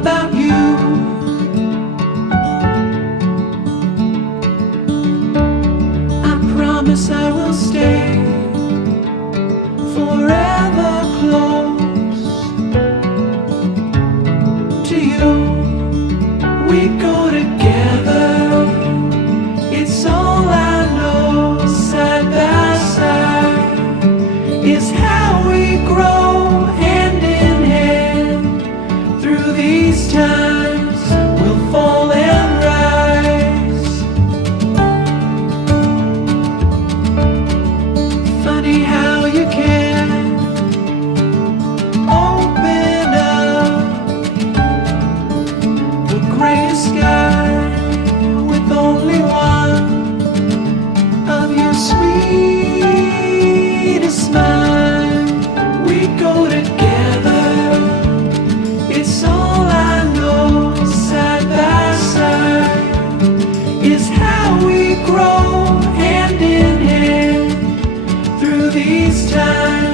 about you. I promise I will stay forever close to you. We go together, it's all I know. Side by side is how we grow, hand in hand. Through these times we'll fall and rise. Funny how you can open up the grayest sky with only one of your sweetest smile. We go together, it's all I know. Side by side is how we grow, hand in hand. Through these times